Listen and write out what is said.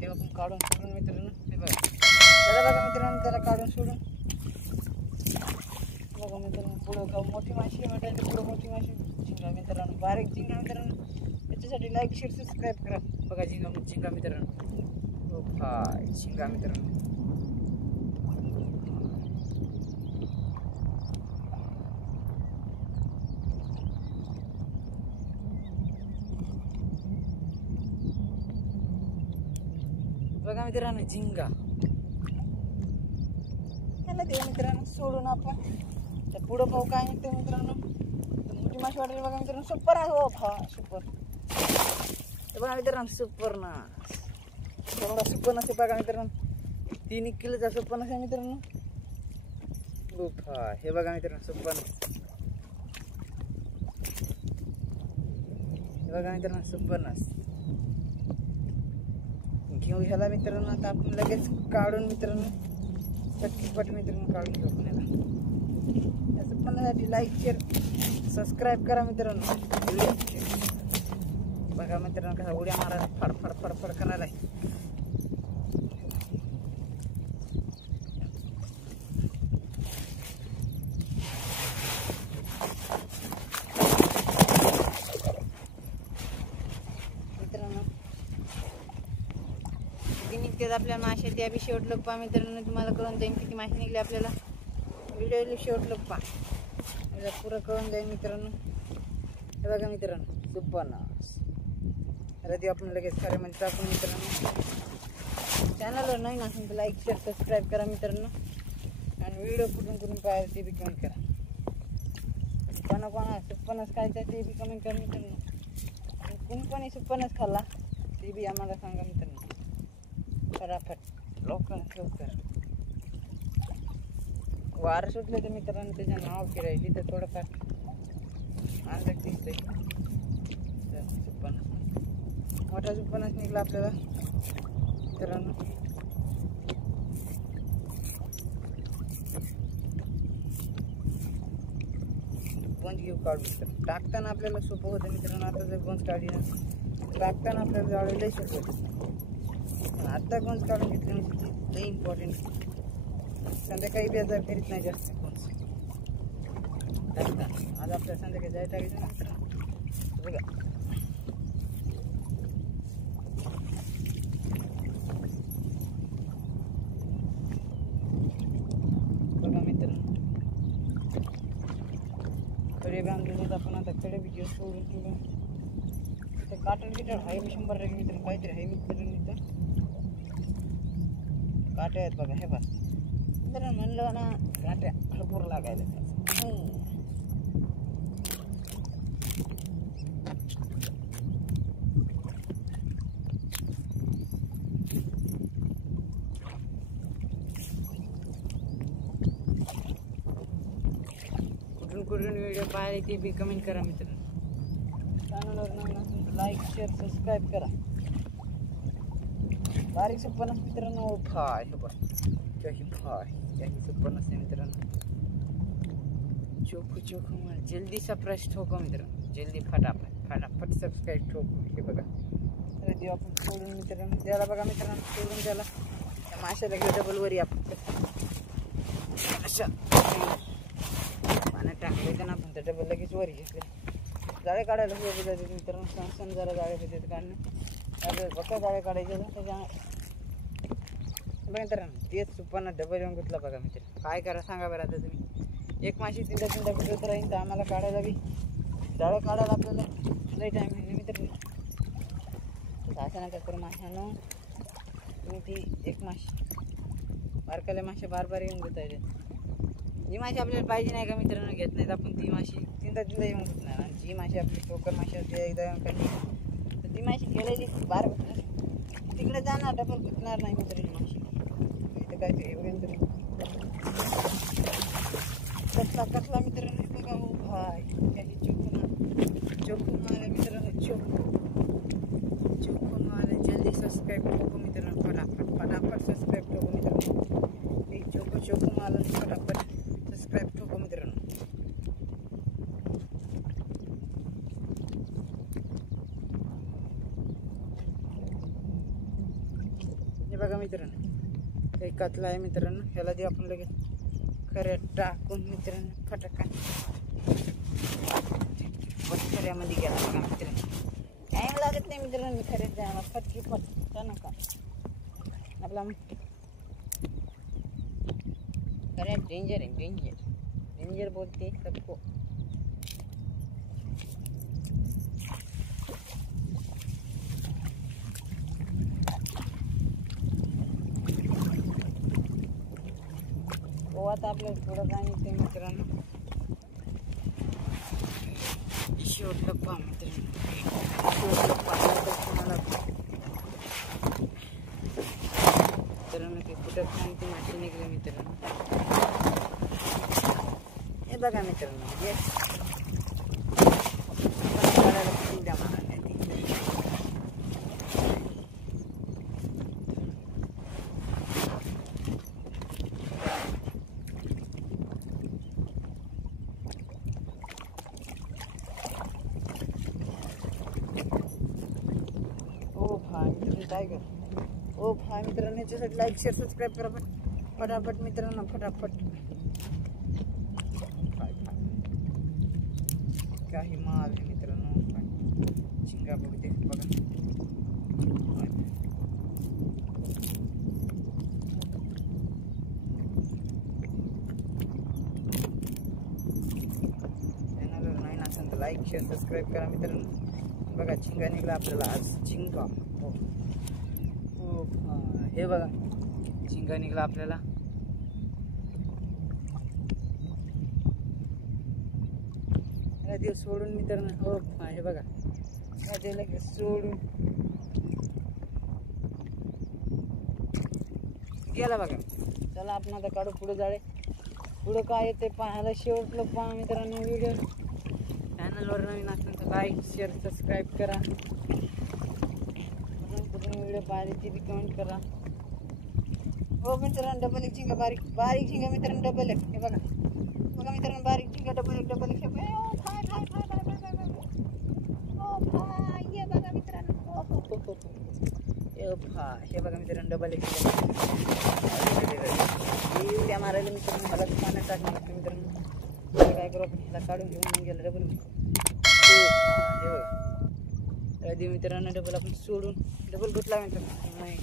ते आपण काढून सोडून मित्रांनो हे बघा. त्याला बघा मित्रांनो त्याला काढून सोडून बघा मित्रांनो पुढं मोठी माशी वाटायची पुढं मोठी माशी झिंगा मित्रांनो बारीक झिंगा मित्रांनो त्याच्यासाठी लाईक शेअर सबस्क्राईब करा. बघा झिंगा मित्रांनो हो भाई झिंगा मित्रांनो बघा मित्रांनो झिंगा त्याला देऊ मित्रांनो सोडून आपण तर पुढं पाहू काय निघते मित्रांनो. मोठी माशी वाटेल बघा मित्रांनो सुपर आहे हो हा सुपर हे बघा मित्रांनो सुपर ना एवढा सुपर नसे बघा मित्रांनो 3 किलोचा सुपर नसे मित्रांनो. हा हे बघा मित्रांनो सुपर हे बघा मित्रांनो सुपर नस घेऊ ह्याला मित्रांनो. आता आपण लगेच काढून मित्रांनो पटपट मित्रांनो काढून घेऊ पुण्याला. त्याचं पण लाईक शेअर सबस्क्राईब करा मित्रांनो. बघा मित्रांनो कसा उड्या मारायला फड फड फड फड करणार आहे. मित्रांनो किती निघतात आपल्या मासे त्या बी शेवट लोक पहा मित्रांनो. तुम्हाला कळून जाईल किती मासे निघले आपल्याला. व्हिडिओ शेवट लोक पहा मला पुरं कळून जाईल मित्रांनो. हे बघा मित्रांनो सुपरनास त्याला ते आपण लगेच खरे म्हणजे टाकून मित्रांनो. चॅनलवर नाही ना लाईक शेअर सबस्क्राईब करा मित्रांनो. आणि व्हिडिओ कुठून पाहायला ते बी कमेंट करा. कोणा सुपरनास खायचं ते बी कमेंट करा मित्रांनो. कोणी सुपरनास खाल्ला ते बी आम्हाला सांगा मित्रांनो. फटाफट लवकर वार सुटले तर मित्रांनो त्याचं नाव फिरायची तर थोडंफार अंदाज दिसतंय. सुपरनास मोठा सुपरनास निघला आपल्याला मित्रांनो. गोंज घेऊ काढू टाकताना आपल्याला सोपं होतं मित्रांनो. आता जर गोंज काढली ना टाकताना आपल्याला जाळं लई सोपं होतं. आता गोंज काढून घेतले म्हणजे लई इम्पॉर्टंट. संध्याकाळी बेजार करीत नाही जास्त गोंज टाकताना. आज आपल्याला संध्याकाळी जायला टाकायचं ना मित्रांनो. बघा बघा मित्रांनो कडे बांधले आपण आता कडे बी घेऊ सोडून ठेवून तर काटण बिटण आहे 100 टक्के मित्रांनो. काहीतरी आहे मित्रांनो इथं काटे आहेत बघा. हे बघ मित्रांनो म्हणलं ना काट्या भरपूर लागायला कुठून व्हिडिओ पाहिले ते बी कमेंट करा मित्रांनो. चॅनलवर नवीन असेल तर लाईक शेअर सबस्क्राईब करा. बारीक सुपरनास मित्रांनो फाय हे बघ काही सुपरनास आहे मित्रांनो. चोखू मला जल्दी सबस्क्राईब ठोको मित्रांनो. जल्दी फटाफट सबस्क्राईब ठोको. हे बघा तर ते आपण सोडून मित्रांनो त्याला बघा मित्रांनो सोडून त्याला त्या माशाला घेऊ डबल वरी आपण अशा पाण्यात टाकले ना आपण तर डबल लगेच वरी घेतले. जाळे काढायला सोबत जाते मित्रांनो. सण जरा जाळे होते काढणं बघा जाळे काढायचे त्याच्या बघा मित्रांनो. तेच सुपरना डबल येऊन घेतला बघा मित्रांनो. काय करा सांगा बरं आता तुम्ही. एक माशी तीनदा फिरत राहील तर आम्हाला काढायला बी जाळं काढायला आपल्याला लई टाईम आहे मित्रांनो. असं नका करू माशानं. तुम्ही ती एक माशी बारकाल्या माशा बार येऊन घेता येते. जी माशी आपल्याला पाहिजे नाही का मित्रांनो घेत नाहीत आपण. ती माशी तीनदा येऊन घेत नाही. आणि जी माशी आपली टोकर माशी असते एकदा येऊन काढली तर ती माशी केलेली बार तिकडे जाणार डबल गुतणार नाही मित्रांनो. माशी इथं काय ते एवढं तरी कसला मित्रांनो बघा हो भाई काही चोखून आले मित्रांनो. चोखून आले जल्दी सबस्क्राईब ठोको मित्रांनो. फटाफट सबस्क्राईब ठोको मित्रांनो. एक चोखून आलं फटाफट सबस्क्राईब ठोको मित्रांनो. हे बघा मित्रांनो, काही कतला आहे मित्रांनो. ह्याला देऊ आपण लगेच खऱ्यात टाकून मित्रांनो फटका खऱ्यामध्ये गेला बघा मित्रांनो. टाइम लागत नाही मित्रांनो खऱ्यात द्यायला. फटकी फटका नका आपला खऱ्यात डेंजर आहे, डेंजर डेंजर बोलते सबको. हो आता आपल्याला थोडं काय ते मित्रांनो शेवटलं पहा मित्रांनो. शेवटलं पाहिलं तर तुम्हाला मित्रांनो ते कुठं खाऊन ते मासे निघले मित्रांनो. हे बघा मित्रांनो हे काढायला खूप द्या मला टायगर. ओ भाई मित्रांनो याच्यासाठी लाईक शेअर सबस्क्राईब करा फटाफट मित्रांनो फटाफट. काही माल आहे मित्रांनो. शिंगा बघते बघा. चॅनलवर नाही असेल तर लाईक शेअर सबस्क्राईब करा मित्रांनो. बघा झिंगा निघला आपल्याला आज. झिंगा हे बघा झिंगा निघला आपल्याला. दिवस सोडून मित्रांनो. हो हे बघा लगेच सोडून गेला बघा. चला आपण आता काढू पुढे जाळे. पुढं काय येते पाहायला शेवटलं पहा मित्रांनो व्हिडिओ. चॅनलवर नवीन असेल तर लाईक शेअर सबस्क्राईब करा. व्हिडिओ पाहिजे ती बी कमेंट करा. हो मित्रांनो डबल एक झिंगा बारीक बारीक झिंगा मित्रांनो. डबल एक हे बघा बघा मित्रांनो बारीक झिंगा डबल एक डबल एक. हे बघा मित्रांनो. हे बघा मित्रांनो डबल एक. उड्या मारायला मित्रांनो मला पाण्यात टाकणार लागतं मित्रांनो. काय करू आपण ह्याला काढून घेऊन गेलं डबल. हे बघा मित्रांनो डबल आपण सोडून डबल गुतला मित्रांनो. नाही